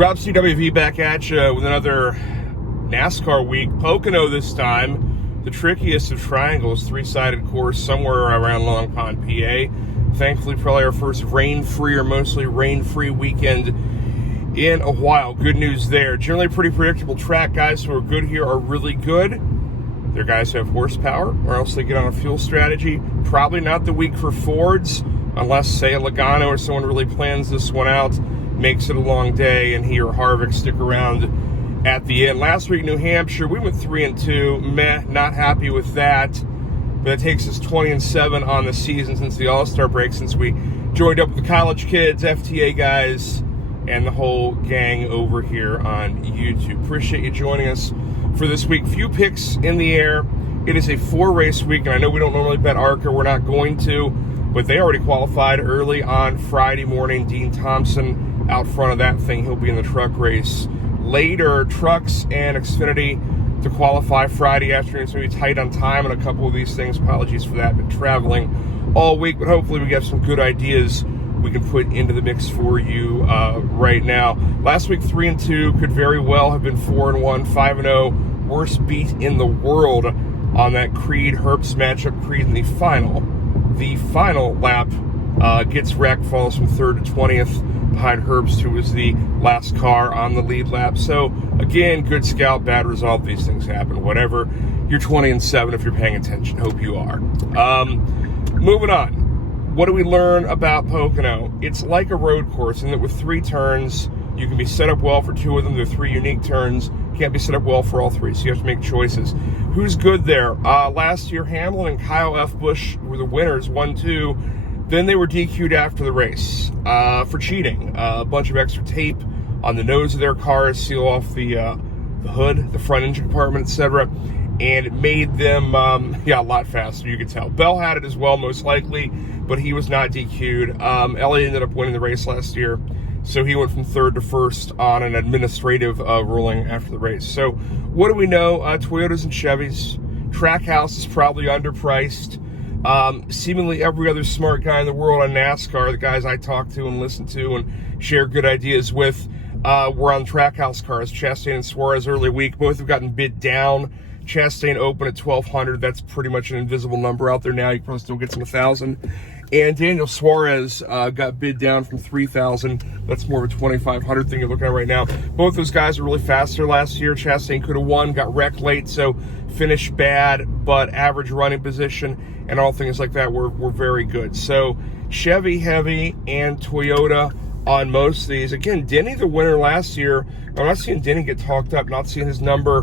Rob CWV back at you with another NASCAR week. Pocono this time, the trickiest of triangles, three-sided course somewhere around Long Pond, PA. Thankfully, probably our first rain-free or mostly rain-free weekend in a while. Good news there. Generally pretty predictable track. Guys who are good here are really good. They're guys who have horsepower, or else they get on a fuel strategy. Probably not the week for Fords, unless, say, a Logano or someone really plans this one out, makes it a long day, and he or Harvick stick around at the end. Last week, New Hampshire, we went 3-2. Meh, not happy with that. But it takes us 20-7 on the season since the All Star Break, since we joined up with the college kids, FTA guys, and the whole gang over here on YouTube. Appreciate you joining us for this week. Few picks in the air. It is a 4-race week, and I know we don't normally bet ARCA. We're not going to, but they already qualified early on Friday morning. Dean Thompson out front of that thing. He'll be in the truck race later. Trucks and Xfinity to qualify Friday afternoon. It's going to be tight on time on a couple of these things. Apologies for that. Been traveling all week, but hopefully we get some good ideas we can put into the mix for you right now. Last week, 3-2, could very well have been 4-1, 5-0. Worst beat in the world on that Creed-Herbst matchup. Creed in the final lap gets wrecked, falls from 3rd to 20th behind Herbst, who was the last car on the lead lap. So, again, good scout, bad result. These things happen. Whatever. You're 20-7 if you're paying attention. Hope you are. Moving on. What do we learn about Pocono? It's like a road course in that with 3 turns, you can be set up well for 2 of them. They're 3 unique turns. Can't be set up well for all 3, so you have to make choices. Who's good there? Last year, Hamlin and Kyle F. Busch were the winners, 1-2. Then they were DQ'd after the race for cheating. A bunch of extra tape on the nose of their cars, seal off the hood, the front engine compartment, etc. And it made them, a lot faster, you could tell. Bell had it as well, most likely, but he was not DQ'd. Elliott ended up winning the race last year, so he went from 3rd to 1st on an administrative ruling after the race. So what do we know? Toyotas and Chevys. Trackhouse is probably underpriced. Seemingly every other smart guy in the world on NASCAR, the guys I talk to and listen to and share good ideas with, were on Trackhouse cars. Chastain and Suarez early week. Both have gotten bid down. Chastain open at 1,200. That's pretty much an invisible number out there now. You can probably still get some 1,000. And Daniel Suarez got bid down from 3,000. That's more of a 2,500 thing you're looking at right now. Both those guys were really fast there last year. Chastain could have won, got wrecked late, so finished bad, but average running position and all things like that were very good. So Chevy heavy and Toyota on most of these. Again, Denny the winner last year. I'm not seeing Denny get talked up, not seeing his number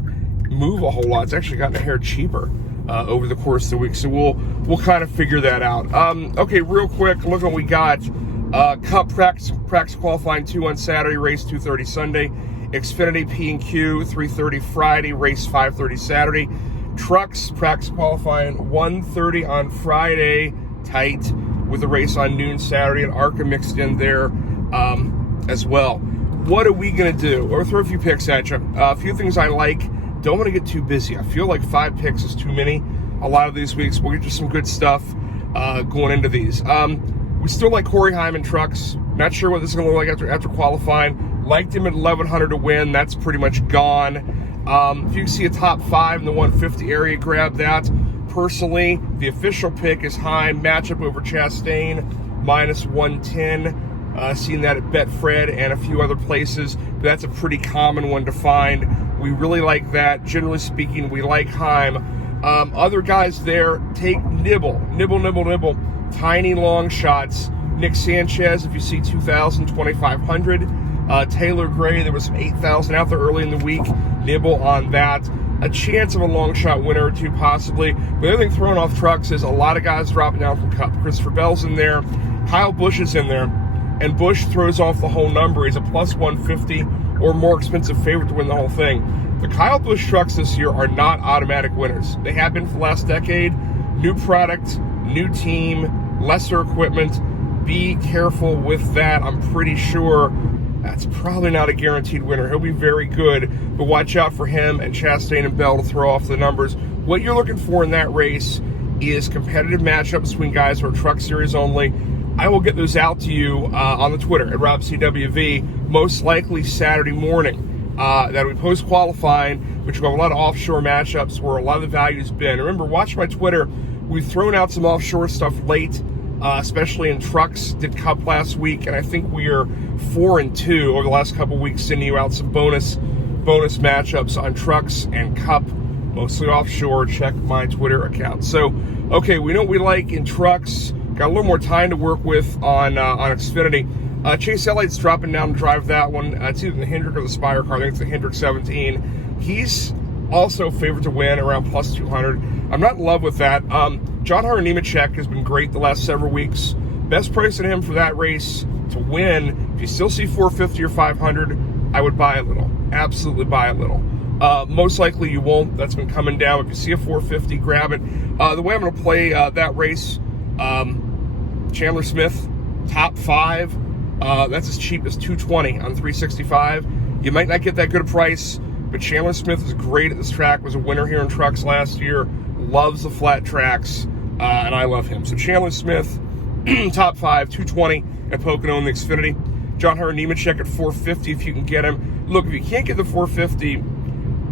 move a whole lot. It's actually gotten a hair cheaper over the course of the week, so we'll kind of figure that out. Okay, real quick, look what we got. Cup practice qualifying 2 on Saturday, race 2:30 Sunday. Xfinity P&Q 3:30 Friday, race 5:30 Saturday. Trucks practice qualifying 1:30 on Friday, tight, with a race on noon Saturday, and ARCA mixed in there as well. What are we going to do? Or throw a few picks at you. A few things I like. Don't want to get too busy. I feel like 5 picks is too many a lot of these weeks. We'll get you some good stuff going into these. We still like Corey Hyman trucks. Not sure what this is going to look like after qualifying. Liked him at 1,100 to win. That's pretty much gone. If you see a top 5 in the 150 area, grab that. Personally, the official pick is Hyman. Matchup over Chastain, -110. Seen that at Betfred and a few other places. But that's a pretty common one to find. We really like that. Generally speaking, we like Heim. Other guys there, take nibble. Tiny long shots. Nick Sanchez, if you see 2,000, 2,500. Taylor Gray, there was some 8,000 out there early in the week. Nibble on that. A chance of a long shot winner or two possibly. But the other thing throwing off trucks is a lot of guys dropping down from Cup. Christopher Bell's in there. Kyle Busch is in there. And Busch throws off the whole number. He's a +150 or more expensive favorite to win the whole thing. The Kyle Busch trucks this year are not automatic winners. They have been for the last decade. New product, new team, lesser equipment. Be careful with that. I'm pretty sure that's probably not a guaranteed winner. He'll be very good, but watch out for him and Chastain and Bell to throw off the numbers. What you're looking for in that race is competitive matchups between guys who are truck series only. I will get those out to you on the Twitter at RobCWV, most likely Saturday morning. That'll be post-qualifying, which will have a lot of offshore matchups where a lot of the value's been. Remember, watch my Twitter. We've thrown out some offshore stuff late, especially in trucks. Did Cup last week, and I think we are 4-2 over the last couple weeks, sending you out some bonus matchups on trucks and Cup, mostly offshore. Check my Twitter account. So, okay, we know what we like in trucks. Got a little more time to work with on Xfinity. Chase Elliott's dropping down to drive that one. It's either the Hendrick or the Spire car. I think it's the Hendrick 17. He's also favored to win around plus 200. I'm not in love with that. John Hunter Nemechek has been great the last several weeks. Best price on him for that race to win. If you still see 450 or 500, I would buy a little. Absolutely buy a little. Most likely you won't. That's been coming down. If you see a 450, grab it. The way I'm going to play that race, Chandler Smith, top 5. That's as cheap as 220 on 365. You might not get that good a price, but Chandler Smith is great at this track. Was a winner here in trucks last year. Loves the flat tracks, and I love him. So Chandler Smith, top 5, 220 at Pocono in the Xfinity. John Hunter Nemechek at 450 if you can get him. Look, if you can't get the 450,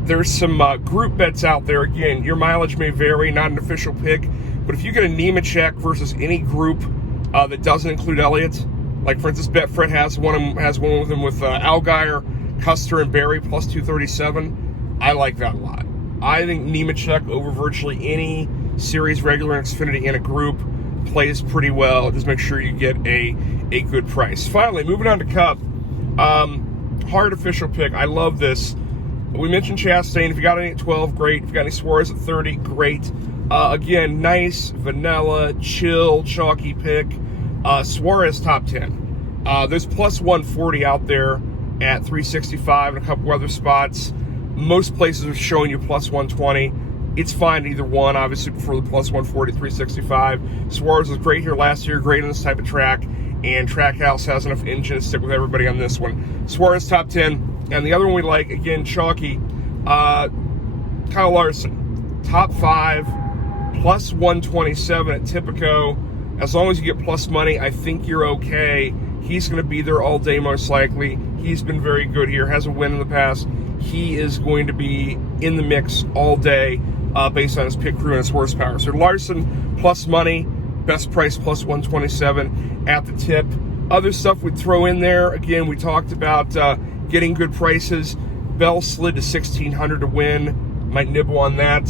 there's some group bets out there. Again, your mileage may vary, not an official pick, but if you get a Nemechek versus any group that doesn't include Elliott, like for instance, Betfred has one with him with Allgaier, Custer, and Berry plus 237. I like that a lot. I think Nemechek over virtually any series regular in Xfinity in a group plays pretty well. Just make sure you get a good price. Finally, moving on to Cup. Hard official pick. I love this. We mentioned Chastain. If you got any at 12, great. If you got any Suarez at 30, great. Again, nice, vanilla, chill, chalky pick. Suarez top 10. There's plus 140 out there at 365 and a couple other spots. Most places are showing you plus 120. It's fine either one. Obviously, prefer the plus 140, 365. Suarez was great here last year, great on this type of track, and Trackhouse has enough engine to stick with everybody on this one. Suarez top 10. And the other one we like, again, chalky, Kyle Larson, top 5, plus 127 at Tipico. As long as you get plus money, I think you're okay. He's going to be there all day, most likely. He's been very good here, has a win in the past. He is going to be in the mix all day based on his pit crew and his horsepower. So Larson, plus money, best price, plus 127 at the tip. Other stuff we'd throw in there, again, we talked about getting good prices. Bell slid to 1,600 to win. Might nibble on that.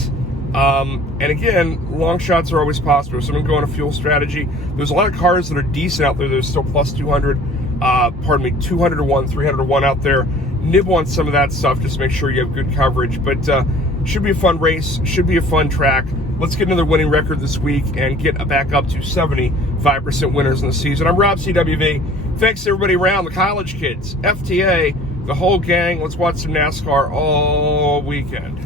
And again, long shots are always possible. So I'm going to go on a fuel strategy. There's a lot of cars that are decent out there. There's still plus 200, 200 to 1, 300 to 1 out there. Nibble on some of that stuff. Just make sure you have good coverage. But should be a fun race. Should be a fun track. Let's get another winning record this week and get back up to 75% winners in the season. I'm Rob CWV. Thanks to everybody around, the college kids, FTA, the whole gang. Let's watch some NASCAR all weekend.